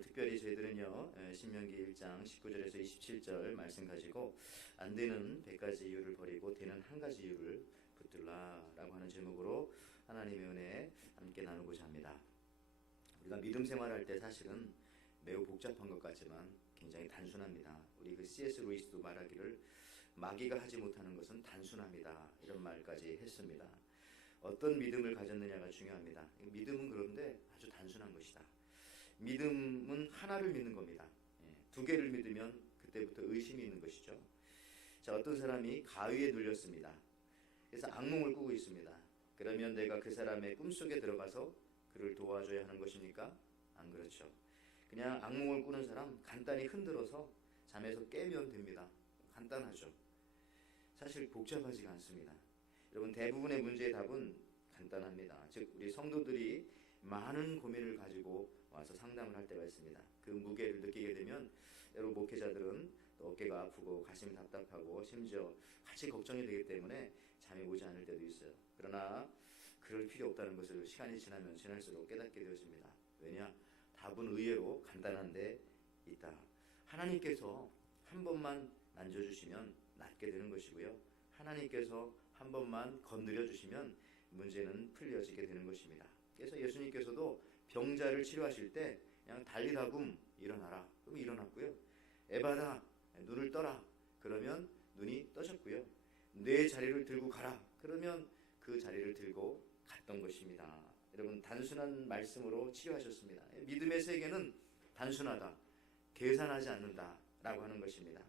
오늘 특별히 저희들은요 신명기 1장 19절에서 27절 말씀 가지고 안 되는 100가지 이유를 버리고 되는 한 가지 이유를 붙들라라고 하는 제목으로 하나님의 은혜 함께 나누고자 합니다. 우리가 믿음 생활할 때 사실은 매우 복잡한 것 같지만 굉장히 단순합니다. 우리 그 C.S. 루이스도 말하기를 마귀가 하지 못하는 것은 단순합니다, 이런 말까지 했습니다. 어떤 믿음을 가졌느냐가 중요합니다. 믿음은 그런데 아주 단순한 것이다. 믿음은 하나를 믿는 겁니다. 두 개를 믿으면 그때부터 의심이 있는 것이죠. 자, 어떤 사람이 가위에 눌렸습니다. 그래서 악몽을 꾸고 있습니다. 그러면 내가 그 사람의 꿈속에 들어가서 그를 도와줘야 하는 것입니까? 안 그렇죠. 그냥 악몽을 꾸는 사람 간단히 흔들어서 잠에서 깨면 됩니다. 간단하죠. 사실 복잡하지가 않습니다. 여러분, 대부분의 문제의 답은 간단합니다. 즉 우리 성도들이 많은 고민을 가지고 와서 상담을 할 때가 있습니다. 그 무게를 느끼게 되면 여러분 목회자들은 또 어깨가 아프고 가슴이 답답하고 심지어 같이 걱정이 되기 때문에 잠이 오지 않을 때도 있어요. 그러나 그럴 필요 없다는 것을 시간이 지나면 지날수록 깨닫게 되어집니다. 왜냐? 답은 의외로 간단한데 있다. 하나님께서 한 번만 만져주시면 낫게 되는 것이고요. 하나님께서 한 번만 건드려 주시면 문제는 풀려지게 되는 것입니다. 그래서 예수님께서도 병자를 치료하실 때 그냥 달리다굼 일어나라. 그럼 일어났고요. 에바다, 눈을 떠라. 그러면 눈이 떠졌고요. 내 자리를 들고 가라. 그러면 그 자리를 들고 갔던 것입니다. 여러분, 단순한 말씀으로 치료하셨습니다. 믿음의 세계는 단순하다, 계산하지 않는다 라고 하는 것입니다.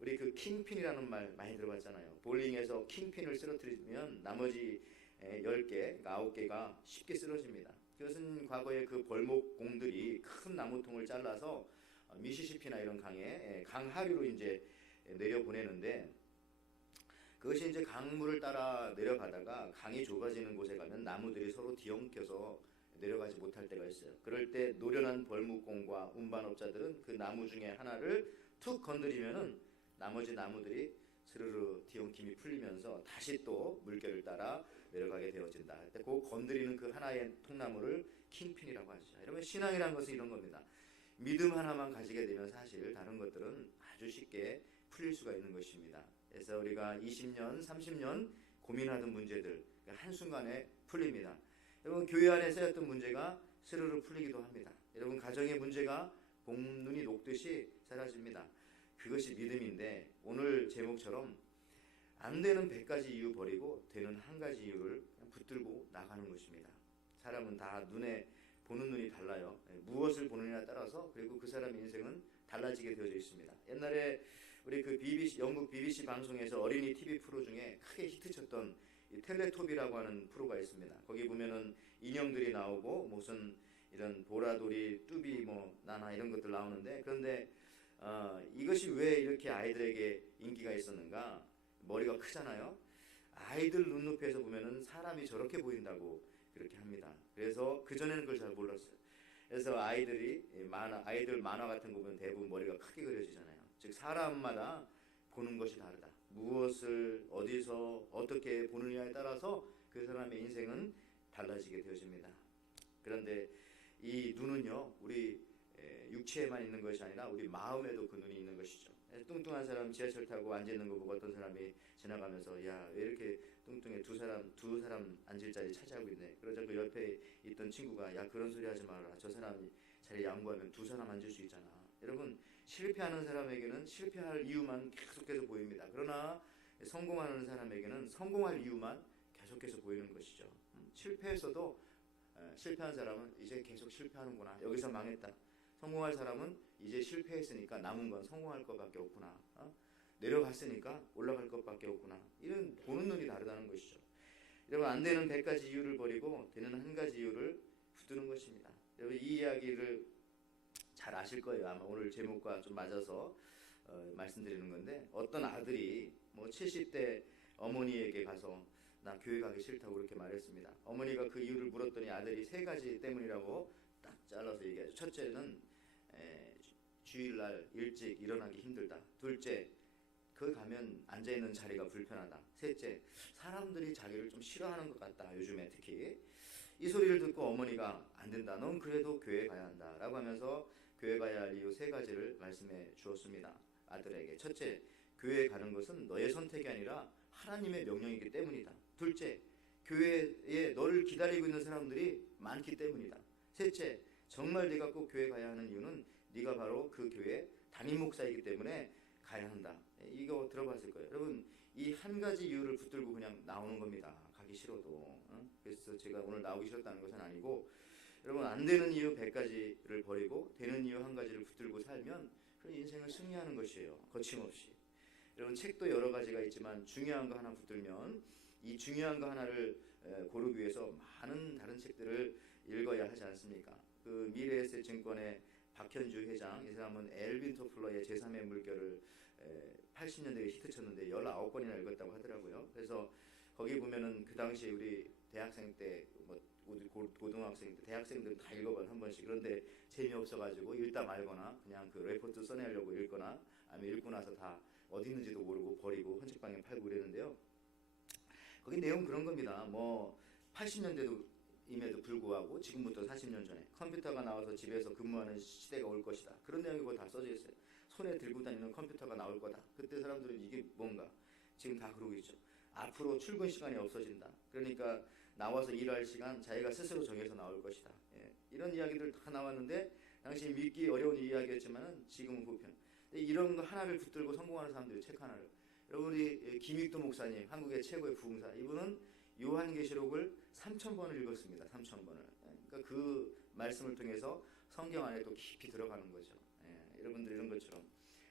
우리 그 킹핀이라는 말 많이 들어봤잖아요. 볼링에서 킹핀을 쓰러뜨리면 나머지 10개, 9개가 쉽게 쓰러집니다. 그것은 과거에 그 벌목공들이 큰 나무통을 잘라서 미시시피나 이런 강에 강 하류로 이제 내려보내는데, 그것이 이제 강물을 따라 내려가다가 강이 좁아지는 곳에 가면 나무들이 서로 뒤엉켜서 내려가지 못할 때가 있어요. 그럴 때 노련한 벌목공과 운반업자들은 그 나무 중에 하나를 툭 건드리면은 나머지 나무들이 스르르 뒤엉킴이 풀리면서 다시 또 물결을 따라 내려가게 되어진다. 그 건드리는 그 하나의 통나무를 킹핀이라고 하죠. 여러분, 신앙이라는 것은 이런 겁니다. 믿음 하나만 가지게 되면 사실 다른 것들은 아주 쉽게 풀릴 수가 있는 것입니다. 그래서 우리가 20년, 30년 고민하던 문제들 한순간에 풀립니다. 여러분, 교회 안에 쌓였던 문제가 스르르 풀리기도 합니다. 여러분, 가정의 문제가 봄눈이 녹듯이 사라집니다. 그것이 믿음인데, 오늘 제목처럼 안 되는 100가지 이유 버리고 되는 한 가지 이유를 그냥 붙들고 나가는 것입니다. 사람은 다 보는 눈이 달라요. 무엇을 보느냐에 따라서 그리고 그 사람의 인생은 달라지게 되어져 있습니다. 옛날에 우리 그 영국 BBC 방송에서 어린이 TV 프로 중에 크게 히트쳤던 이 텔레토비라고 하는 프로가 있습니다. 거기 보면은 인형들이 나오고 무슨 이런 보라돌이, 뚜비, 나나 이런 것들 나오는데, 그런데 이것이 왜 이렇게 아이들에게 인기가 있었는가? 머리가 크잖아요. 아이들 눈높이에서 보면은 사람이 저렇게 보인다고 그렇게 합니다. 그래서 그전에는 그걸 잘 몰랐어요. 그래서 아이들 만화 같은 거 보면 대부분 머리가 크게 그려지잖아요. 즉 사람마다 보는 것이 다르다. 무엇을 어디서 어떻게 보느냐에 따라서 그 사람의 인생은 달라지게 되어집니다. 그런데 이 눈은요, 우리 육체에만 있는 것이 아니라 우리 마음에도 그 눈이 있는 것이죠. 뚱뚱한 사람 지하철 타고 앉아있는 거 보고 어떤 사람이 지나가면서 야, 왜 이렇게 뚱뚱해, 두 사람 앉을 자리 차지하고 있네. 그러자 그 옆에 있던 친구가 야, 그런 소리 하지 마라. 저 사람이 자리 양보하면 두 사람 앉을 수 있잖아. 여러분, 실패하는 사람에게는 실패할 이유만 계속해서 보입니다. 그러나 성공하는 사람에게는 성공할 이유만 계속해서 보이는 것이죠. 실패했어도 실패한 사람은 이제 계속 실패하는구나, 여기서 망했다. 성공할 사람은 이제 실패했으니까 남은 건 성공할 것밖에 없구나, 내려갔으니까 올라갈 것밖에 없구나. 이런 보는 눈이 다르다는 것이죠. 여러분, 안 되는 100가지 이유를 버리고 되는 한 가지 이유를 붙드는 것입니다. 여러분, 이 이야기를 잘 아실 거예요. 아마 오늘 제목과 좀 맞아서 말씀드리는 건데, 어떤 아들이 70대 어머니에게 가서 나 교회 가기 싫다고 그렇게 말했습니다. 어머니가 그 이유를 물었더니 아들이 3가지 때문이라고 딱 잘라서 얘기하죠. 첫째는 주일날 일찍 일어나기 힘들다. 둘째, 거기 가면 앉아있는 자리가 불편하다. 셋째, 사람들이 자기를 좀 싫어하는 것 같다, 요즘에 특히. 이 소리를 듣고 어머니가 안 된다, 넌 그래도 교회 가야 한다 라고 하면서 교회 가야 할 이유 세 가지를 말씀해 주었습니다. 아들에게. 첫째, 교회에 가는 것은 너의 선택이 아니라 하나님의 명령이기 때문이다. 둘째, 교회에 너를 기다리고 있는 사람들이 많기 때문이다. 셋째, 정말 네가 꼭 교회 가야 하는 이유는 네가 바로 그 교회 담임 목사이기 때문에 가야 한다. 이거 들어봤을 거예요. 여러분, 이 한 가지 이유를 붙들고 그냥 나오는 겁니다. 가기 싫어도. 그래서 제가 오늘 나오기 싫었다는 것은 아니고, 여러분, 안 되는 이유 100가지를 버리고 되는 이유 한 가지를 붙들고 살면 그 인생을 승리하는 것이에요. 거침없이. 여러분, 책도 여러 가지가 있지만 중요한 거 하나 붙들면 이 중요한 거 하나를 고르기 위해서 많은 다른 책들을 읽어야 하지 않습니까? 그 미래에셋증권의 박현주 회장, 이 사람은 엘빈 토플러의 제3의 물결을 80년대에 히트쳤는데 19권이나 읽었다고 하더라고요. 그래서 거기 보면은 그 당시 우리 대학생 때, 뭐 고등학생 때, 대학생들은 다 읽어봐요, 한 번씩. 그런데 재미없어가지고 읽다 말거나 그냥 그 레포트 써내려고 읽거나, 아니면 읽고 나서 다 어디 있는지도 모르고 버리고 헌책방에 팔고 그랬는데요. 거기 내용 그런 겁니다. 뭐 80년대임에도 불구하고 지금부터 40년 전에 컴퓨터가 나와서 집에서 근무하는 시대가 올 것이다. 그런 내용이 거기 다 써져 있어요. 손에 들고 다니는 컴퓨터가 나올 거다. 그때 사람들은 이게 뭔가, 지금 다 그러고 있죠. 앞으로 출근 시간이 없어진다. 그러니까 나와서 일할 시간 자기가 스스로 정해서 나올 것이다. 이런 이야기들 다 나왔는데 당시 믿기 어려운 이야기였지만 지금은 보편. 이런 거 하나를 붙들고 성공하는 사람들이 책 하나를. 여러분, 우리 김익도 목사님, 한국의 최고의 부흥사, 이분은 요한계시록을 3,000번을 읽었습니다. 3,000번을. 그러니까 그 말씀을 통해서 성경 안에 또 깊이 들어가는 거죠. 여러분들 이런 것처럼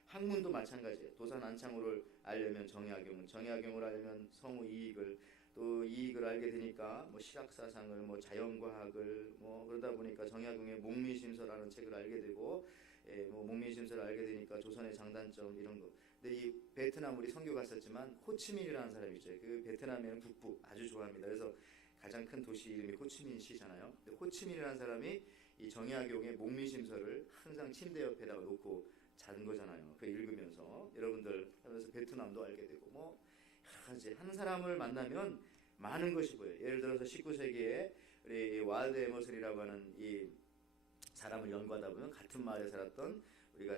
학문도 마찬가지예요. 도산 안창호를 알려면 정약용, 정약용을 알려면 성우 이익을, 또 이익을 알게 되니까 뭐 실학사상을, 뭐 자연과학을, 뭐 그러다 보니까 정약용의 목미심서라는 책을 알게 되고, 뭐 목미심서를 알게 되니까 조선의 장단점 이런 거. 근데 이 베트남 우리 선교 갔었지만 호치민이라는 사람이 있어요. 그 베트남에는 북부 아주 좋아합니다. 그래서 가장 큰 도시 이름이 호치민시잖아요. 근데 호치민이라는 사람이 이 정약용의 목미심서를 항상 침대 옆에다가 놓고 잔 거잖아요. 그 읽으면서 여러분들 하면서 베트남도 알게 되고, 뭐 이제 한 사람을 만나면 많은 것이 보여요. 예를 들어서 19세기에 우리 와일드 에머슨이라고 하는 이 사람을 연구하다 보면 같은 마을에 살았던 우리가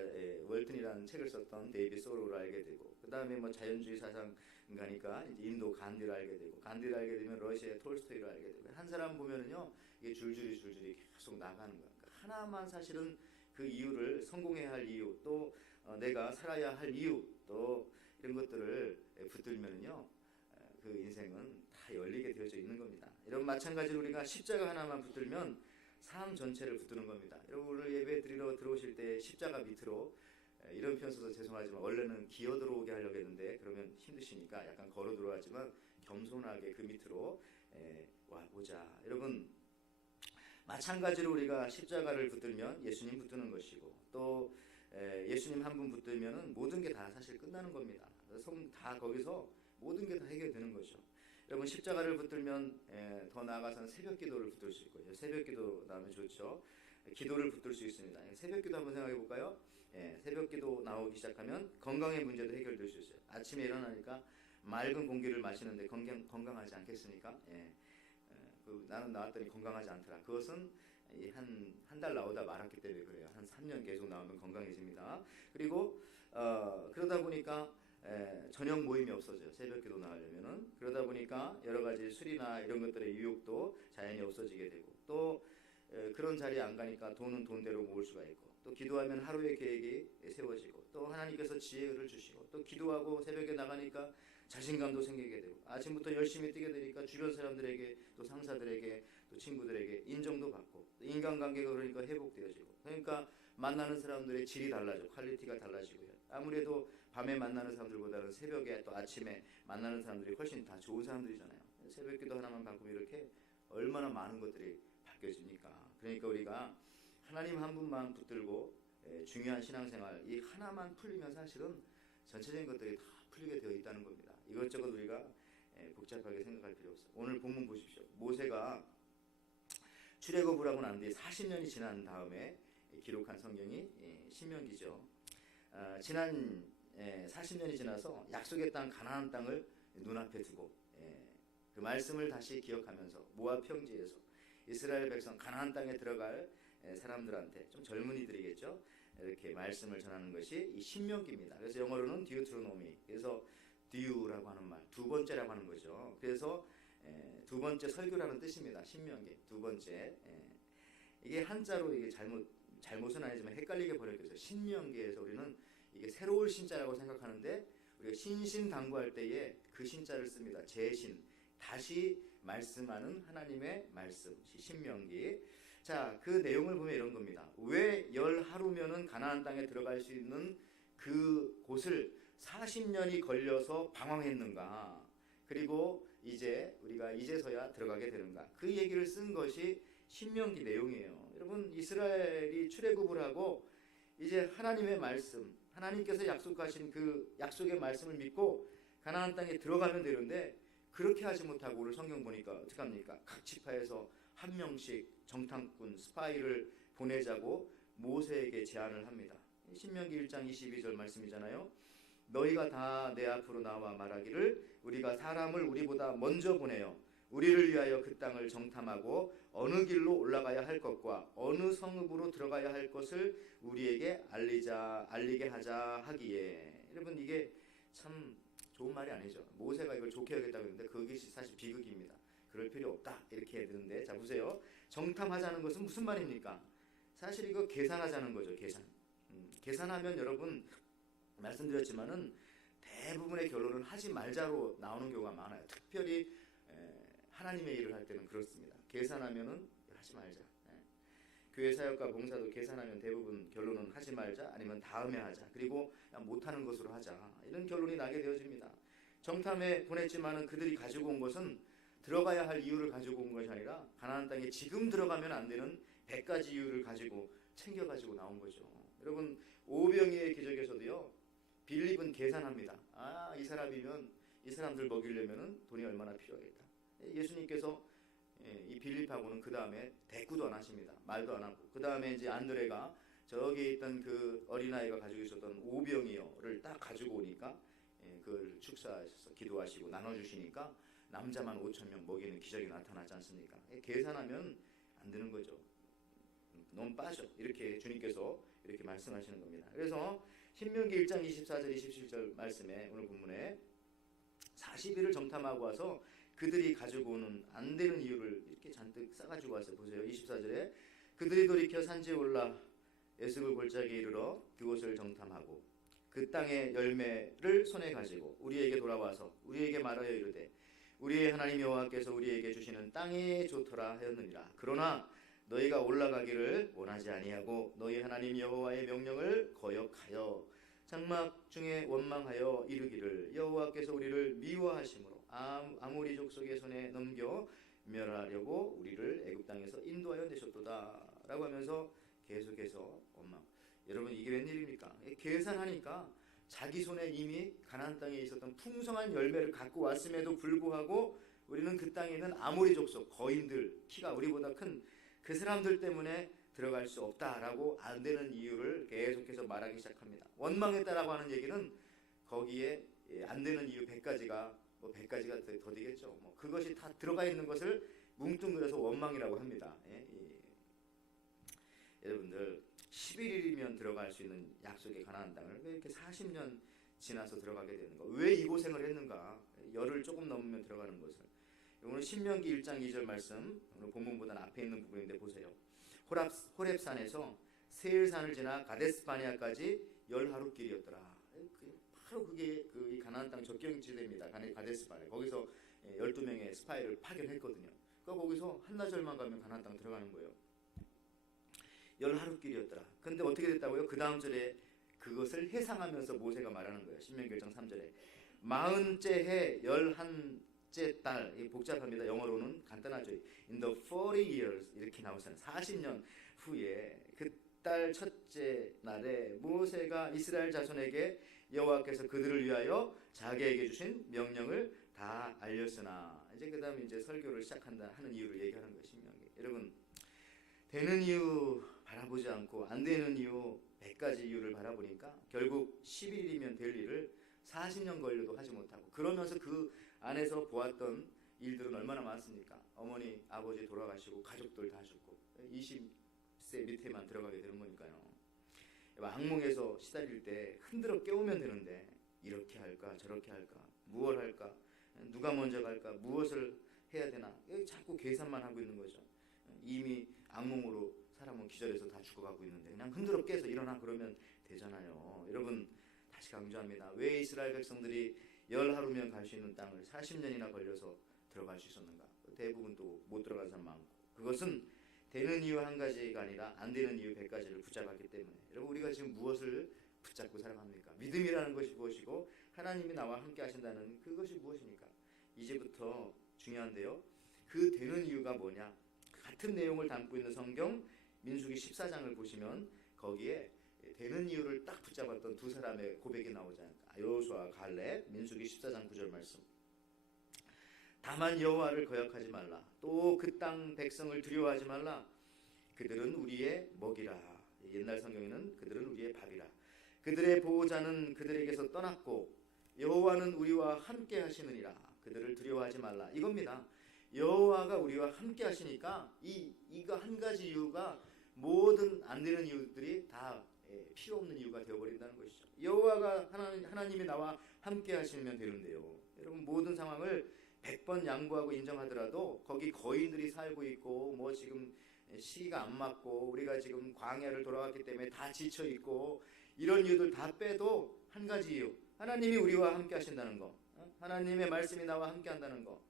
월튼이라는 책을 썼던 데이비드 소로를 알게 되고, 그 다음에 뭐 자연주의 사상가니까 인도 간디를 알게 되고, 간디를 알게 되면 러시아의 톨스토이를 알게 되고, 한 사람 보면은요 이게 줄줄이 계속 나가는 거야. 그러니까 하나만 사실은 그 이유를, 성공해야 할 이유, 또 내가 살아야 할 이유, 또 이런 것들을 붙들면은요 그 인생은 다 열리게 되어져 있는 겁니다. 이런 마찬가지로 우리가 십자가 하나만 붙들면 삶 전체를 붙드는 겁니다. 여러분, 오늘 예배 드리러 들어오실 때 십자가 밑으로, 이런 표현 써서 죄송하지만 원래는 기어 들어오게 하려고 했는데 그러면 힘드시니까 약간 걸어 들어왔지만 겸손하게 그 밑으로 와 보자. 여러분, 마찬가지로 우리가 십자가를 붙들면 예수님 붙드는 것이고, 또 예수님 한 분 붙들면은 모든 게 다 사실 끝나는 겁니다. 다 거기서 모든 게 다 해결되는 거죠. 여러분, 십자가를 붙들면 더 나아가서는 새벽기도를 붙들 수 있고요. 새벽기도 나오면 좋죠. 기도를 붙들 수 있습니다. 새벽기도 한번 생각해 볼까요? 새벽기도 나오기 시작하면 건강의 문제도 해결될 수 있어요. 아침에 일어나니까 맑은 공기를 마시는데 건강하지 않겠습니까? 나는 나왔더니 건강하지 않더라. 그것은 한 달 나오다 말았기 때문에 그래요. 한 3년 계속 나오면 건강해집니다. 그리고 그러다 보니까 저녁 모임이 없어져요. 새벽기도 나가려면은. 그러다 보니까 여러 가지 술이나 이런 것들의 유혹도 자연히 없어지게 되고, 또 그런 자리에 안 가니까 돈은 돈대로 모을 수가 있고, 또 기도하면 하루의 계획이 세워지고, 또 하나님께서 지혜를 주시고, 또 기도하고 새벽에 나가니까 자신감도 생기게 되고, 아침부터 열심히 뛰게 되니까 주변 사람들에게, 또 상사들에게, 또 친구들에게 인정도 받고, 또 인간관계가 그러니까 회복되어지고, 그러니까 만나는 사람들의 질이 달라져, 퀄리티가 달라지고요. 아무래도 밤에 만나는 사람들보다는 새벽에 또 아침에 만나는 사람들이 훨씬 다 좋은 사람들이잖아요. 새벽기도 하나만 바꾸면 이렇게 얼마나 많은 것들이 바뀌어집니까? 그러니까 우리가 하나님 한 분만 붙들고 중요한 신앙생활 이 하나만 풀리면 사실은 전체적인 것들이 다 풀리게 되어 있다는 겁니다. 이것저것 우리가 복잡하게 생각할 필요 없어요. 오늘 본문 보십시오. 모세가 출애굽을 하고 난 뒤 40년이 지난 다음에 기록한 성경이 신명기죠. 지난 40년이 지나서 약속의 땅 가나안 땅을 눈앞에 두고 그 말씀을 다시 기억하면서 모압 평지에서 이스라엘 백성 가나안 땅에 들어갈 사람들한테, 좀 젊은이들이겠죠, 이렇게 말씀을 전하는 것이 이 신명기입니다. 그래서 영어로는 디우트로노미, 그래서 듀라고 하는 말, 두 번째라고 하는 거죠. 그래서 두 번째 설교라는 뜻입니다. 신명기 두 번째. 이게 한자로 이게 잘못은 아니지만 헷갈리게 버렸겠어요. 신명기에서 우리는 이게 새로울 신자라고 생각하는데, 우리가 신신당부할 때에 그 신자를 씁니다. 재신, 다시 말씀하는 하나님의 말씀, 신명기. 자, 그 내용을 보면 이런 겁니다. 왜 10하루면은 가나안 땅에 들어갈 수 있는 그 곳을 40년이 걸려서 방황했는가? 그리고 이제 우리가 이제서야 들어가게 되는가? 그 얘기를 쓴 것이 신명기 내용이에요. 여러분, 이스라엘이 출애굽을 하고 이제 하나님의 말씀, 하나님께서 약속하신 그 약속의 말씀을 믿고 가나안 땅에 들어가면 되는데, 그렇게 하지 못하고 오늘 성경 보니까 어떡합니까? 각 지파에서 한 명씩 정탐꾼, 스파이를 보내자고 모세에게 제안을 합니다. 신명기 1장 22절 말씀이잖아요. 너희가 다 내 앞으로 나와 말하기를 우리가 사람을 우리보다 먼저 보내어 우리를 위하여 그 땅을 정탐하고 어느 길로 올라가야 할 것과 어느 성읍으로 들어가야 할 것을 우리에게 알리게 하자 하기에. 여러분, 이게 참 좋은 말이 아니죠. 모세가 이걸 좋게 여겼다고 했는데 그것이 사실 비극입니다. 그럴 필요 없다 이렇게 되는데, 자 보세요. 정탐하자는 것은 무슨 말입니까? 사실 이거 계산하자는 거죠. 계산하면 여러분 말씀드렸지만은 대부분의 결론은 하지 말자로 나오는 경우가 많아요. 특별히 하나님의 일을 할 때는 그렇습니다. 계산하면은 하지 말자. 교회 사역과 봉사도 계산하면 대부분 결론은 하지 말자, 아니면 다음에 하자, 그리고 못하는 것으로 하자, 이런 결론이 나게 되어집니다. 정탐에 보냈지만은 그들이 가지고 온 것은 들어가야 할 이유를 가지고 온 것이 아니라 가나안 땅에 지금 들어가면 안 되는 100가지 이유를 가지고 챙겨가지고 나온 거죠. 여러분, 오병이의 기적에서도요, 빌립은 계산합니다. 이 사람이면 이 사람들 먹이려면 돈이 얼마나 필요하겠다. 예수님께서 이 빌립하고는 그 다음에 대꾸도 안 하십니다. 말도 안 하고. 그 다음에 이제 안드레가 저기 있던 그 어린아이가 가지고 있었던 오병이어를 딱 가지고 오니까 그걸 축사하셔서 기도하시고 나눠주시니까 남자만 5,000명 먹이는 기적이 나타나지 않습니까? 계산하면 안 되는 거죠. 너무 빠져. 이렇게 주님께서 이렇게 말씀하시는 겁니다. 그래서 신명기 1장 24절 27절 말씀에, 오늘 본문에 40일을 정탐하고 와서 그들이 가지고 오는 안 되는 이유를 이렇게 잔뜩 싸가지고 와서 보세요. 24절에 그들이 돌이켜 산지에 올라 에스골 골짜기에 이르러 그곳을 정탐하고 그 땅의 열매를 손에 가지고 우리에게 돌아와서 우리에게 말하여 이르되 우리의 하나님 여호와께서 우리에게 주시는 땅이 좋더라 하였느니라. 그러나 너희가 올라가기를 원하지 아니하고 너희 하나님 여호와의 명령을 거역하여 장막 중에 원망하여 이르기를 여호와께서 우리를 미워하심으로 아모리 족속의 손에 넘겨 멸하려고 우리를 애굽 땅에서 인도하여 내셨도다 라고 하면서 계속해서 원망. 여러분, 이게 웬일입니까? 계산하니까 자기 손에 이미 가나안 땅에 있었던 풍성한 열매를 갖고 왔음에도 불구하고 우리는 그 땅에 있는 아모리 족속 거인들, 키가 우리보다 큰 그 사람들 때문에 들어갈 수 없다라고 안 되는 이유를 계속해서 말하기 시작합니다. 원망했다라고 하는 얘기는 거기에 안 되는 이유 100가지가 뭐 100가지가 더 되겠죠. 뭐 그것이 다 들어가 있는 것을 뭉뚱그려서 원망이라고 합니다. 여러분들, 11일이면 들어갈 수 있는 약속의 가나안 땅을 왜 이렇게 40년 지나서 들어가게 되는가? 왜 이 고생을 했는가? 열흘 조금 넘으면 들어가는 것을. 오늘 신명기 1장 2절 말씀, 오늘 본문보다는 앞에 있는 부분인데 보세요. 호렙산에서 세일산을 지나 가데스바네아까지 10하루 길이었더라. 바로 그게 이 가나안 땅 접경지대입니다. 가데스바네. 거기서 12명의 스파이를 파견했거든요. 그러니까 거기서 한나절만 가면 가나안 땅 들어가는 거예요. 10하루 길이었더라. 근데 어떻게 됐다고요? 그 다음 절에 그것을 해상하면서 모세가 말하는 거예요. 신명기 1장 3절에 40째 해 11째 달, 복잡합니다. 영어로는 간단하죠. In the 40 years 이렇게 나오잖아요. 40년 후에 그 달 첫째 날에 모세가 이스라엘 자손에게 여호와께서 그들을 위하여 자기에게 주신 명령을 다 알렸으나, 이제 그 다음에 이제 설교를 시작한다 하는 이유를 얘기하는 거예요. 신명기. 여러분, 되는 이유 바라보지 않고 안 되는 이유 100가지 이유를 바라보니까 결국 11일이면 될 일을 40년 걸려도 하지 못하고, 그러면서 그 안에서 보았던 일들은 얼마나 많습니까? 어머니, 아버지 돌아가시고 가족들 다 죽고 20 세 밑에만 들어가게 되는 거니까요. 악몽에서 시달릴 때 흔들어 깨우면 되는데 이렇게 할까 저렇게 할까 무엇을 할까 누가 먼저 갈까 무엇을 해야 되나 자꾸 계산만 하고 있는 거죠. 이미 악몽으로 사람은 기절해서 다 죽어가고 있는데 그냥 흔들어 깨서 일어나 그러면 되잖아요. 여러분 다시 강조합니다. 왜 이스라엘 백성들이 열 하루면 갈 수 있는 땅을 40년이나 걸려서 들어갈 수 있었는가? 대부분 또 못 들어간 사람 많고 그것은 되는 이유 한 가지가 아니라 안 되는 이유 100가지를 붙잡았기 때문에 여러분 우리가 지금 무엇을 붙잡고 살아갑니까? 믿음이라는 것이 무엇이고 하나님이 나와 함께 하신다는 그것이 무엇입니까? 이제부터 중요한데요. 그 되는 이유가 뭐냐? 같은 내용을 담고 있는 성경 민수기 14장을 보시면 거기에 되는 이유를 딱 붙잡았던 두 사람의 고백이 나오잖아요. 여호수아 갈렙 민수기 14장 9절 말씀. 다만 여호와를 거역하지 말라. 또 그 땅 백성을 두려워하지 말라. 그들은 우리의 먹이라. 옛날 성경에는 그들은 우리의 밥이라. 그들의 보호자는 그들에게서 떠났고 여호와는 우리와 함께 하시느니라. 그들을 두려워하지 말라. 이겁니다. 여호와가 우리와 함께 하시니까 이거 한 가지 이유가 모든 안 되는 이유들이 다 필요 없는 이유가 되어버린다는 것이죠. 여호와가 하나님이 나와 함께 하시면 되는데요. 여러분 모든 상황을 100번 양보하고 인정하더라도 거기 거인들이 살고 있고 뭐 지금 시기가 안 맞고 우리가 지금 광야를 돌아왔기 때문에 다 지쳐 있고 이런 이유들 다 빼도 한 가지 이유 하나님이 우리와 함께 하신다는 거 하나님의 말씀이 나와 함께 한다는 거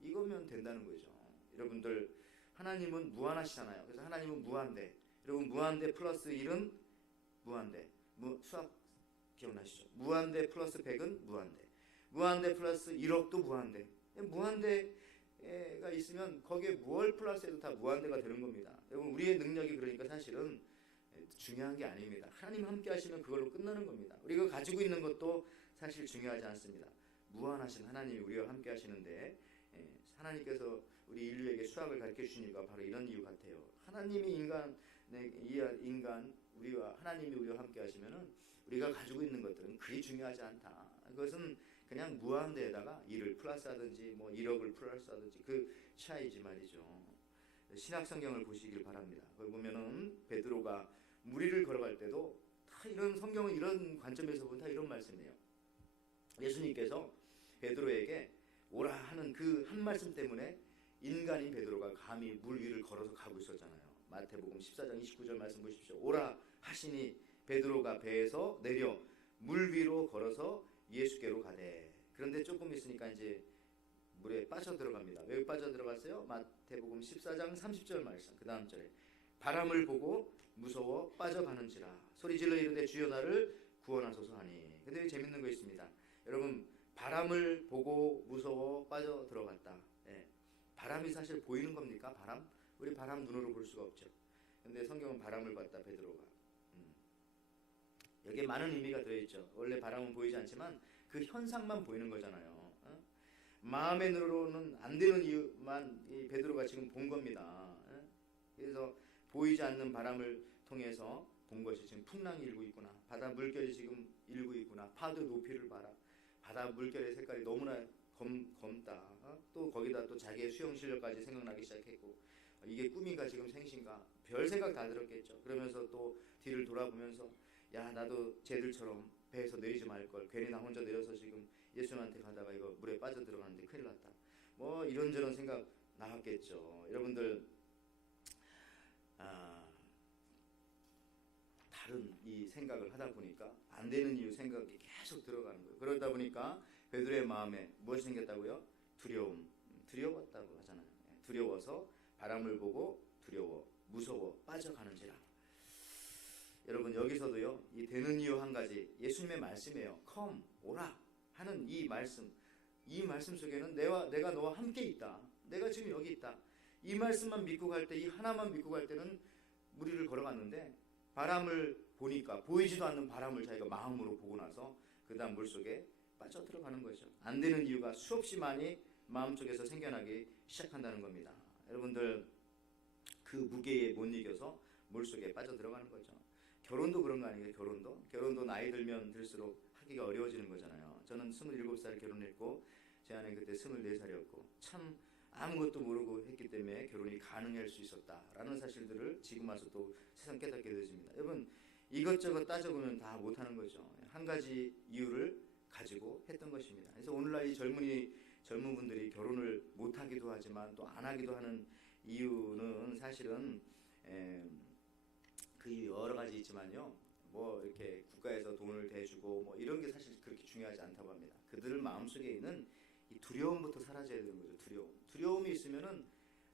이거면 된다는 거죠. 여러분들 하나님은 무한하시잖아요. 그래서 하나님은 무한대 여러분 무한대 플러스 1은 무한대 수학 기억나시죠? 무한대 플러스 100은 무한대 무한대 플러스 1억도 무한대 무한대가 있으면 거기에 무얼 플러스해도 다 무한대가 되는 겁니다. 여러분 우리의 능력이 그러니까 사실은 중요한 게 아닙니다. 하나님 함께 하시면 그걸로 끝나는 겁니다. 우리가 가지고 있는 것도 사실 중요하지 않습니다. 무한하신 하나님이 우리와 함께 하시는데 하나님께서 우리 인류에게 수학을 가르쳐 주신 이유가 바로 이런 이유 같아요. 하나님이 인간 우리와 하나님이 우리와 함께 하시면은 우리가 가지고 있는 것들은 그리 중요하지 않다. 그것은 그냥 무한대에다가 1을 플러스하든지 뭐 1억을 플러스하든지 그 차이지 말이죠. 신약 성경을 보시길 바랍니다. 거기 보면은 베드로가 무리를 걸어갈 때도 다 이런 성경은 이런 관점에서 보면 다 이런 말씀이에요. 예수님께서 베드로에게 오라 하는 그 한 말씀 때문에 인간인 베드로가 감히 물 위를 걸어서 가고 있었잖아요. 마태복음 14장 29절 말씀 보십시오. 오라 하시니 베드로가 배에서 내려 물 위로 걸어서 예수께로 가되 그런데 조금 있으니까 이제 물에 빠져 들어갑니다. 왜 빠져 들어갔어요? 마태복음 14장 30절 말씀 그 다음 절에 바람을 보고 무서워 빠져가는지라 소리질러 이르되 주여 나를 구원하소서 하니. 근데 여기 재밌는 거 있습니다. 여러분 바람을 보고 무서워 빠져 들어갔다. 바람이 사실 보이는 겁니까? 바람? 우리 바람 눈으로 볼 수가 없죠. 근데 성경은 바람을 봤다 베드로가. 여기에 많은 의미가 들어있죠. 원래 바람은 보이지 않지만 그 현상만 보이는 거잖아요. 마음의 눈으로는 안 되는 이유만 이 베드로가 지금 본 겁니다. 그래서 보이지 않는 바람을 통해서 본 것이 지금 풍랑이 일고 있구나. 바다 물결이 지금 일고 있구나. 파도 높이를 봐라. 바다 물결의 색깔이 너무나 검다. 또 거기다 또 자기의 수영 실력까지 생각나기 시작했고 이게 꿈인가 지금 생신가 별 생각 다 들었겠죠. 그러면서 또 뒤를 돌아보면서 야 나도 쟤들처럼 배에서 내리지 말걸 괜히 나 혼자 내려서 지금 예수님한테 가다가 이거 물에 빠져 들어가는데 큰일 났다. 뭐 이런저런 생각 나왔겠죠. 여러분들 다른 이 생각을 하다 보니까 안 되는 이유 생각이 계속 들어가는 거예요. 그러다 보니까 베드로의 마음에 무엇이 생겼다고요? 두려웠다고 하잖아요. 두려워서 바람을 보고 두려워 무서워 빠져가는지라. 여러분 여기서도요 이 되는 이유 한 가지 예수님의 말씀이에요. come 오라 하는 이 말씀 속에는 내가 너와 함께 있다. 내가 지금 여기 있다. 이 말씀만 믿고 갈 때 이 하나만 믿고 갈 때는 무리를 걸어갔는데 바람을 보니까 보이지도 않는 바람을 자기가 마음으로 보고 나서 그 다음 물속에 빠져 들어가는 거죠. 안 되는 이유가 수없이 많이 마음속에서 생겨나기 시작한다는 겁니다. 여러분들 그 무게에 못 이겨서 물속에 빠져 들어가는 거죠. 결혼도 그런 거 아니에요? 결혼도 나이 들면 들수록 하기가 어려워지는 거잖아요. 저는 27살에 결혼했고 제 아내 그때 24살이었고 참 아무것도 모르고 했기 때문에 결혼이 가능할 수 있었다라는 사실들을 지금 와서 또 세상 깨닫게 되어집니다. 여러분 이것저것 따져보면 다 못하는 거죠. 한 가지 이유를 가지고 했던 것입니다. 그래서 오늘날 이 젊은 분들이 결혼을 못하기도 하지만 또 안 하기도 하는 이유는 사실은 그 여러 가지 있지만요. 뭐 이렇게 국가에서 돈을 대주고 뭐 이런 게 사실 그렇게 중요하지 않다고 합니다. 그들 마음속에 있는 이 두려움부터 사라져야 되는 거죠. 두려움이 있으면은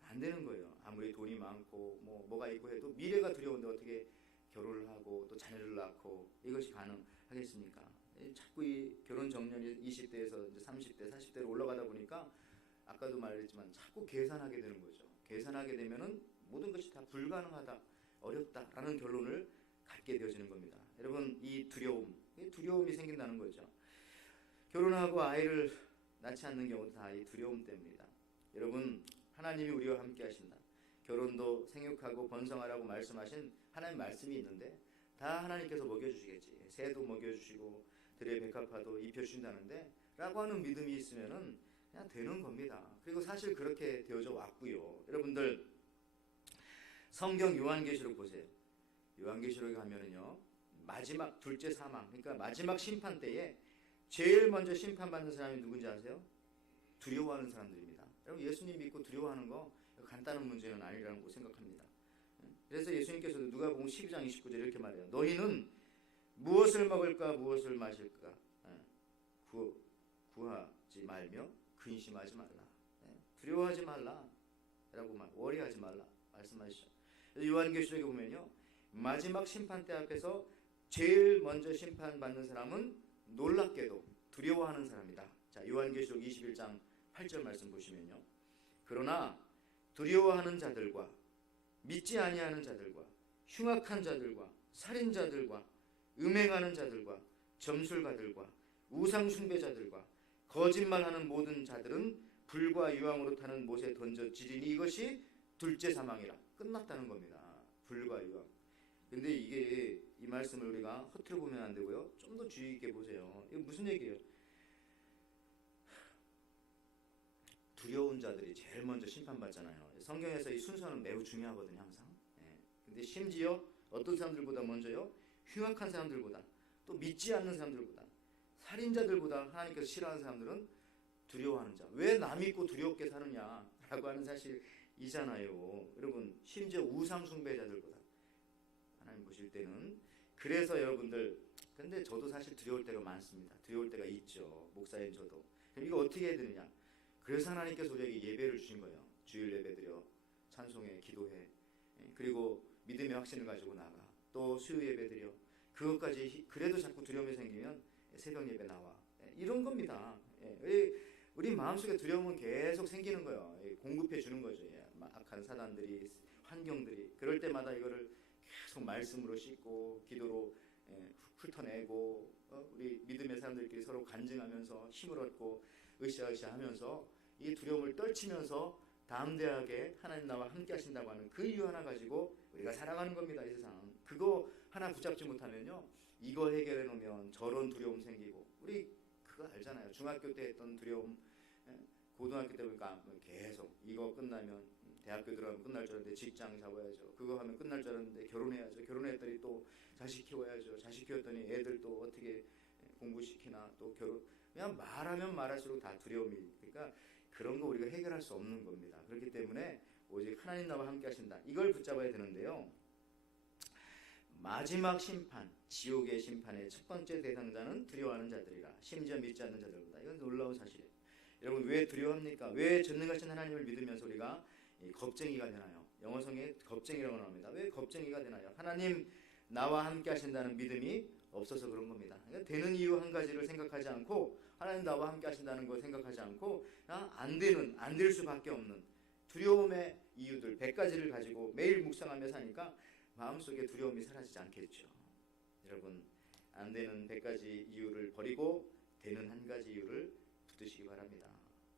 안 되는 거예요. 아무리 돈이 많고 뭐가 있고 해도 미래가 두려운데 어떻게 결혼을 하고 또 자녀를 낳고 이것이 가능하겠습니까? 자꾸 이 결혼 정년이 20대에서 이제 30대, 40대로 올라가다 보니까 아까도 말했지만 자꾸 계산하게 되는 거죠. 계산하게 되면은 모든 것이 다 불가능하다, 어렵다라는 결론을 갖게 되어지는 겁니다. 여러분 이 두려움이 생긴다는 거죠. 결혼하고 아이를 낳지 않는 경우도 다 이 두려움 때문입니다. 여러분 하나님이 우리와 함께 하신다. 결혼도 생육하고 번성하라고 말씀하신 하나님 말씀이 있는데 다 하나님께서 먹여주시겠지. 새도 먹여주시고 들의 백합화도 입혀주신다는데 라고 하는 믿음이 있으면은 그냥 되는 겁니다. 그리고 사실 그렇게 되어져 왔고요. 여러분들 성경 요한계시록 보세요. 요한계시록에 가면은요 마지막 둘째 사망, 그러니까 마지막 심판 때에 제일 먼저 심판받는 사람이 누군지 아세요? 두려워하는 사람들입니다. 여러분 예수님 믿고 두려워하는 거 간단한 문제는 아니라고 생각합니다. 그래서 예수님께서도 누가복음 12장 29절 이렇게 말해요. 너희는 무엇을 먹을까 무엇을 마실까 구하지 말며 근심하지 말라. 두려워하지 말라 라고 워리하지 말라 말씀하시죠. 요한계시록에 보면요 마지막 심판대 앞에서 제일 먼저 심판받는 사람은 놀랍게도 두려워하는 사람이다. 자, 요한계시록 21장 8절 말씀 보시면요. 그러나 두려워하는 자들과 믿지 아니하는 자들과 흉악한 자들과 살인자들과 음행하는 자들과 점술가들과 우상 숭배자들과 거짓말하는 모든 자들은 불과 유황으로 타는 못에 던져지리니 이것이 둘째 사망이라. 끝났다는 겁니다. 불과 유황. 근데 이게 이 말씀을 우리가 허투루 보면 안 되고요. 좀 더 주의 있게 보세요. 이거 무슨 얘기예요? 두려운 자들이 제일 먼저 심판받잖아요. 성경에서 이 순서는 매우 중요하거든요, 항상. 근데 심지어 어떤 사람들보다 먼저요, 흉악한 사람들보다, 또 믿지 않는 사람들보다, 살인자들보다 하나님께서 싫어하는 사람들은 두려워하는 자. 왜 남 믿고 두렵게 사느냐라고 하는 사실이잖아요. 여러분, 심지어 우상 숭배자들보다 하나님 보실 때는. 그래서 여러분들, 근데 저도 사실 두려울 때가 많습니다. 두려울 때가 있죠. 목사인 저도. 그럼 이거 어떻게 해야 되느냐? 그래서 하나님께서 우리에게 예배를 주신 거예요. 주일 예배 드려, 찬송해, 기도해, 그리고 믿음의 확신을 가지고 나가, 또 수요 예배 드려. 그것까지. 그래도 자꾸 두려움이 생기면 새벽 예배 나와. 이런 겁니다. 우리 마음속에 두려움은 계속 생기는 거예요. 공급해 주는 거죠. 악한 사단들이, 환경들이. 그럴 때마다 이거를 계속 말씀으로 씻고 기도로 훑어내고, 우리 믿음의 사람들끼리 서로 간증하면서 힘을 얻고 으쌰으쌰하면서 이 두려움을 떨치면서 담대하게 하나님 나와 함께 하신다고 하는 그 이유 하나 가지고 우리가 살아가는 겁니다. 이 세상. 그거 하나 붙잡지 못하면요, 이거 해결해 놓으면 저런 두려움 생기고. 우리 그거 알잖아요. 중학교 때 했던 두려움, 고등학교 때 보니까 계속 이거 끝나면 대학교 들어가면 끝날 줄 알았는데 직장 잡아야죠. 그거 하면 끝날 줄 알았는데 결혼해야죠. 결혼했더니 또 자식 키워야죠. 자식 키웠더니 애들 또 어떻게 공부시키나, 또 결혼. 그냥 말하면 말할수록 다 두려움이. 그러니까 그런 거 우리가 해결할 수 없는 겁니다. 그렇기 때문에 오직 하나님 나와 함께 하신다. 이걸 붙잡아야 되는데요. 마지막 심판, 지옥의 심판의 첫 번째 대상자는 두려워하는 자들이라. 심지어 믿지 않는 자들보다. 이건 놀라운 사실이에요. 여러분 왜 두려워합니까? 왜 전능하신 하나님을 믿으면서 우리가 겁쟁이가 되나요? 영어성에 겁쟁이라고 나옵니다. 왜 겁쟁이가 되나요? 하나님 나와 함께 하신다는 믿음이 없어서 그런 겁니다. 그러니까 되는 이유 한 가지를 생각하지 않고, 하나님 나와 함께 하신다는 걸 생각하지 않고, 안 될 수밖에 없는 두려움의 이유들 100가지를 가지고 매일 묵상하며 사니까 마음속에 두려움이 사라지지 않겠죠. 여러분, 안 되는 100가지 이유를 버리고 되는 한 가지 이유를 붙드시기 바랍니다.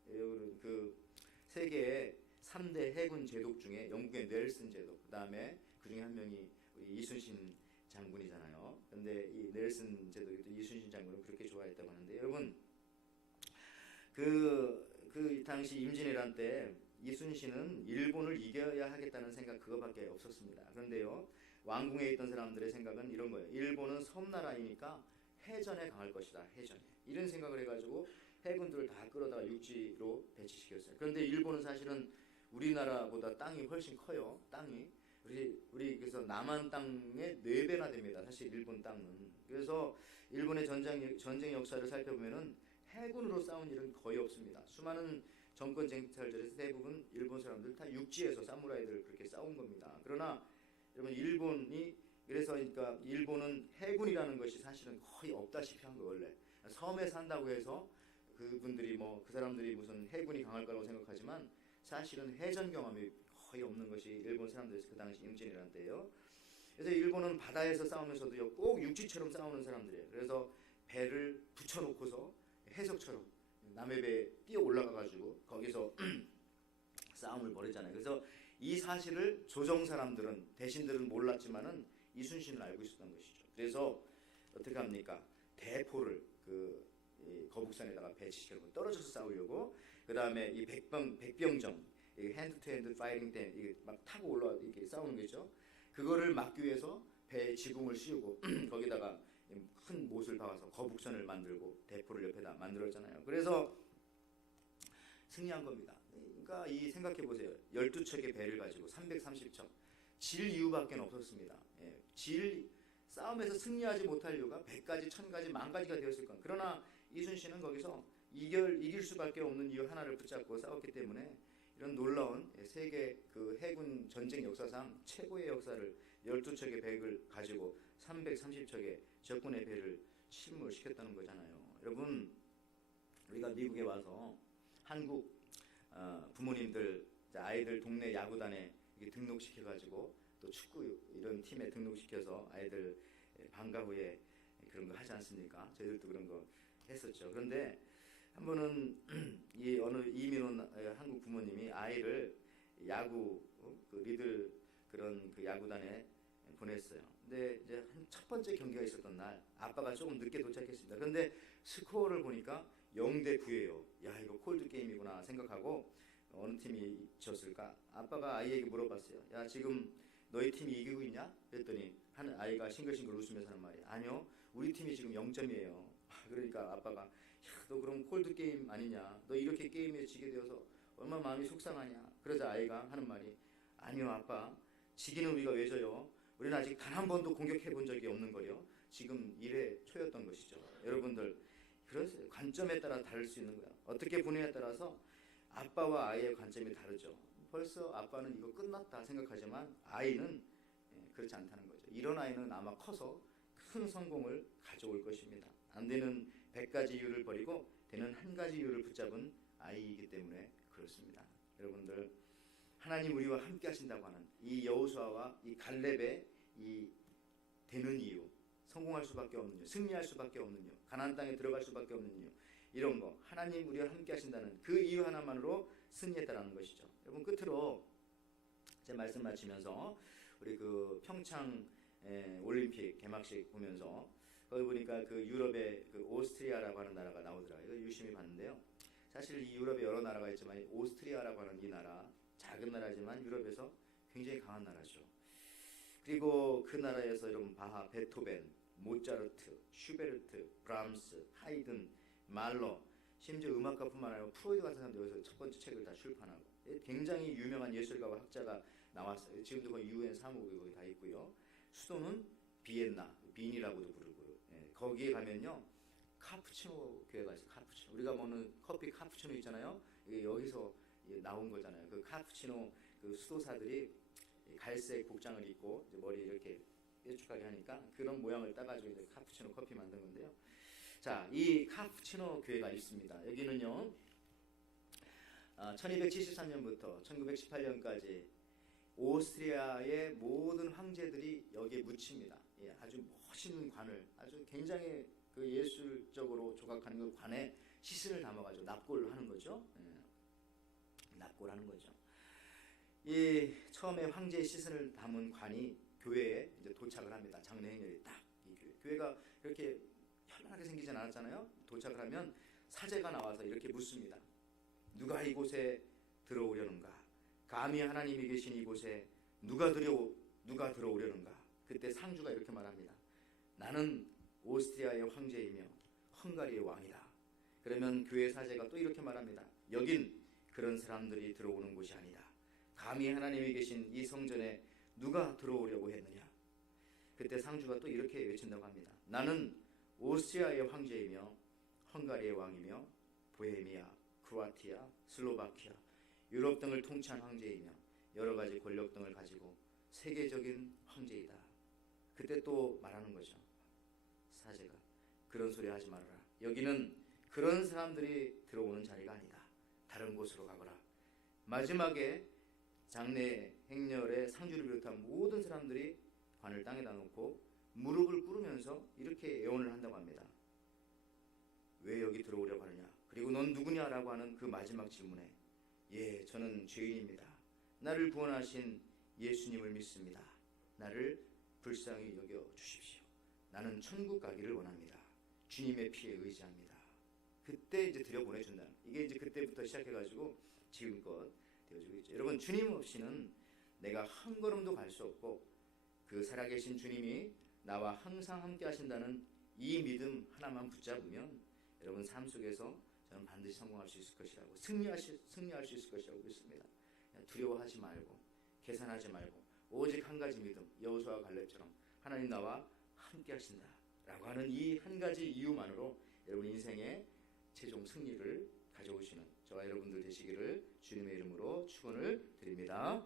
여러분, 그 세계의 3대 해군 제독 중에 영국의 넬슨 제독, 그 다음에 그 중에 한 명이 우리 이순신 장군이잖아요. 근데 이 넬슨 제독이 또 이순신 장군을 그렇게 좋아했다고 하는데, 여러분 그 당시 임진왜란 때 이순신은 일본을 이겨야 하겠다는 생각 그거밖에 없었습니다. 그런데요, 왕궁에 있던 사람들의 생각은 이런 거예요. 일본은 섬나라이니까 해전에 강할 것이다. 해전에. 이런 생각을 해가지고 해군들을 다 끌어다가 육지로 배치시켰어요. 그런데 일본은 사실은 우리나라보다 땅이 훨씬 커요. 땅이. 우리 그래서 남한 땅의 4배나 됩니다. 사실 일본 땅은. 그래서 일본의 전쟁 역사를 살펴보면은 해군으로 싸운 일은 거의 없습니다. 수많은 정권 쟁탈전에서 대부분 일본 사람들 다 육지에서 사무라이들 그렇게 싸운 겁니다. 그러나 여러분 일본이 그래서 그러니까 일본은 해군이라는 것이 사실은 거의 없다시피 한 거 원래. 섬에 산다고 해서 그분들이 뭐 그 사람들이 무슨 해군이 강할 거라고 생각하지만 사실은 해전 경험이 거의 없는 것이 일본 사람들이 그 당시 임진왜란 때예요. 그래서 일본은 바다에서 싸우면서도 꼭 육지처럼 싸우는 사람들이에요. 그래서 배를 붙여놓고서 해석처럼 남의 배에 뛰어 올라가가지고 거기서 싸움을 벌이잖아요. 그래서 이 사실을 조정 사람들은 대신들은 몰랐지만은 이순신은 알고 있었던 것이죠. 그래서 어떻게 합니까? 대포를 거북선에다가 배치시키고 떨어져서 싸우려고 그 다음에 이 백병정 핸드 투 핸드 파이팅 때 이게 막 타고 올라와 이렇게 싸우는 거죠. 그거를 막기 위해서 배에 지붕을 씌우고 거기다가 큰 못을 박아서 거북선을 만들고 대포를 옆에다 만들었잖아요. 그래서 승리한 겁니다. 그러니까 이 생각해 보세요. 12척의 배를 가지고 330척 질 이유밖에 없었습니다. 싸움에서 승리하지 못할 이유가 100가지, 1000가지, 10,000가지가 되었을 겁니다. 그러나 이순신은 거기서 이길 수밖에 없는 이유 하나를 붙잡고 싸웠기 때문에 이런 놀라운 세계 그 해군 전쟁 역사상 최고의 역사를 12척의 배를 가지고 330척의 적군의 배를 침몰시켰다는 거잖아요. 여러분 우리가 미국에 와서 한국 부모님들 아이들 동네 야구단에 등록시켜가지고 또 축구 이런 팀에 등록시켜서 아이들 방과 후에 그런 거 하지 않습니까? 저희들도 그런 거 했었죠. 그런데 한 번은 이 어느 이민원 한국 부모님이 아이를 야구 그 리들 그런 그 야구단에 보냈어요. 근데 이제 첫 번째 경기가 있었던 날 아빠가 조금 늦게 도착했습니다. 그런데 스코어를 보니까 0대9예요. 야 이거 콜드 게임이구나 생각하고 어느 팀이 졌을까? 아빠가 아이에게 물어봤어요. 야 지금 너희 팀이 이기고 있냐? 그랬더니 한 아이가 싱글싱글 웃으면서 하는 말이 아니요 우리 팀이 지금 0점이에요. 그러니까 아빠가 야, 너 그럼 콜드 게임 아니냐? 너 이렇게 게임에 지게 되어서 얼마나 마음이 속상하냐? 그러자 아이가 하는 말이 아니요 아빠 지기는 우리가 왜 져요? 우리는 아직 단 한 번도 공격해 본 적이 없는 거요. 지금 1회 초였던 것이죠. 여러분들 그래서 관점에 따라 다를 수 있는 거야. 어떻게 보느냐에 따라서 아빠와 아이의 관점이 다르죠. 벌써 아빠는 이거 끝났다 생각하지만 아이는 그렇지 않다는 거죠. 이런 아이는 아마 커서 큰 성공을 가져올 것입니다. 안 되는 100가지 이유를 버리고 되는 한 가지 이유를 붙잡은 아이이기 때문에 그렇습니다. 여러분들 하나님 우리와 함께 하신다고 하는 이 여호수아와 이 갈렙의 이 되는 이유, 성공할 수밖에 없는 이유, 승리할 수밖에 없는 이유, 가나안 땅에 들어갈 수밖에 없는 이유, 이런 거 하나님 우리와 함께 하신다는 그 이유 하나만으로 승리했다라는 것이죠. 여러분 끝으로 제 말씀 마치면서 우리 그 평창 올림픽 개막식 보면서 거기 보니까 그 유럽의 그 오스트리아라고 하는 나라가 나오더라고요. 이거 유심히 봤는데요. 사실 이 유럽에 여러 나라가 있지만 오스트리아라고 하는 이 나라 작은 나라지만 유럽에서 굉장히 강한 나라죠. 그리고 그 나라에서 여러분 바하, 베토벤, 모차르트, 슈베르트, 브람스, 하이든, 말러 심지어 음악가뿐만 아니라 프로이드 같은 사람도 여기서 첫 번째 책을 다 출판하고 굉장히 유명한 예술가와 학자가 나왔어요. 지금도 거기 UN 사무국이 거기 다 있고요. 수도는 비엔나, 빈이라고도 부르고요. 거기에 가면요 카푸치노 교회가 있어요. 카푸치노 우리가 먹는 커피 카푸치노 있잖아요. 이게 여기서 나온 거잖아요. 그 카푸치노 그 수도사들이 갈색 복장을 입고 이제 머리 이렇게 일축하게 하니까 그런 모양을 따가지고 이제 카푸치노 커피 만든 건데요. 자, 이 카푸치노 교회가 있습니다. 여기는요 1273년부터 1918년까지 오스트리아의 모든 황제들이 여기에 묻힙니다. 아주 멋있는 관을 아주 굉장히 그 예술적으로 조각하는 그 관에 시신을 담아가지고 납골을 하는 거죠. 납골하는 거죠. 이 처음에 황제의 시신을 담은 관이 교회에 이제 도착을 합니다. 장례행렬이 딱 이 교회가 이렇게 현란하게 생기진 않았잖아요. 도착을 하면 사제가 나와서 이렇게 묻습니다. 누가 이곳에 들어오려는가? 감히 하나님이 계신 이곳에 누가 들어오려는가? 그때 상주가 이렇게 말합니다. 나는 오스트리아의 황제이며 헝가리의 왕이다. 그러면 교회 사제가 또 이렇게 말합니다. 여긴 그런 사람들이 들어오는 곳이 아니다. 감히 하나님이 계신 이 성전에 누가 들어오려고 했느냐? 그때 상주가 또 이렇게 외친다고 합니다. 나는 오스트리아의 황제이며 헝가리의 왕이며 보헤미아, 크로아티아, 슬로바키아, 유럽 등을 통치한 황제이며 여러 가지 권력 등을 가지고 세계적인 황제이다. 그때 또 말하는 거죠. 사제가 그런 소리 하지 말아라. 여기는 그런 사람들이 들어오는 자리가 아니다. 다른 곳으로 가거라. 마지막에 장례 행렬에 상주를 비롯한 모든 사람들이 관을 땅에다 놓고 무릎을 꿇으면서 이렇게 애원을 한다고 합니다. 왜 여기 들어오려고 하느냐? 그리고 넌 누구냐라고 하는 그 마지막 질문에 예, 저는 죄인입니다. 나를 구원하신 예수님을 믿습니다. 나를 불쌍히 여겨 주십시오. 나는 천국 가기를 원합니다. 주님의 피에 의지합니다. 그때 이제 들여보내준다. 이게 이제 그때부터 시작해가지고 지금껏 되어지고 있죠. 여러분, 주님 없이는 내가 한 걸음도 갈 수 없고 그 살아계신 주님이 나와 항상 함께 하신다는 이 믿음 하나만 붙잡으면 여러분 삶 속에서 저는 반드시 성공할 수 있을 것이라고 승리할 수 있을 것이라고 믿습니다. 두려워하지 말고 계산하지 말고 오직 한 가지 믿음, 여호수아와 갈렙처럼 하나님 나와 함께 하신다라고 하는 이 한 가지 이유만으로 여러분 인생의 최종 승리를 가져오시는 저와 여러분들 되시기를 주님의 이름으로 축원을 드립니다.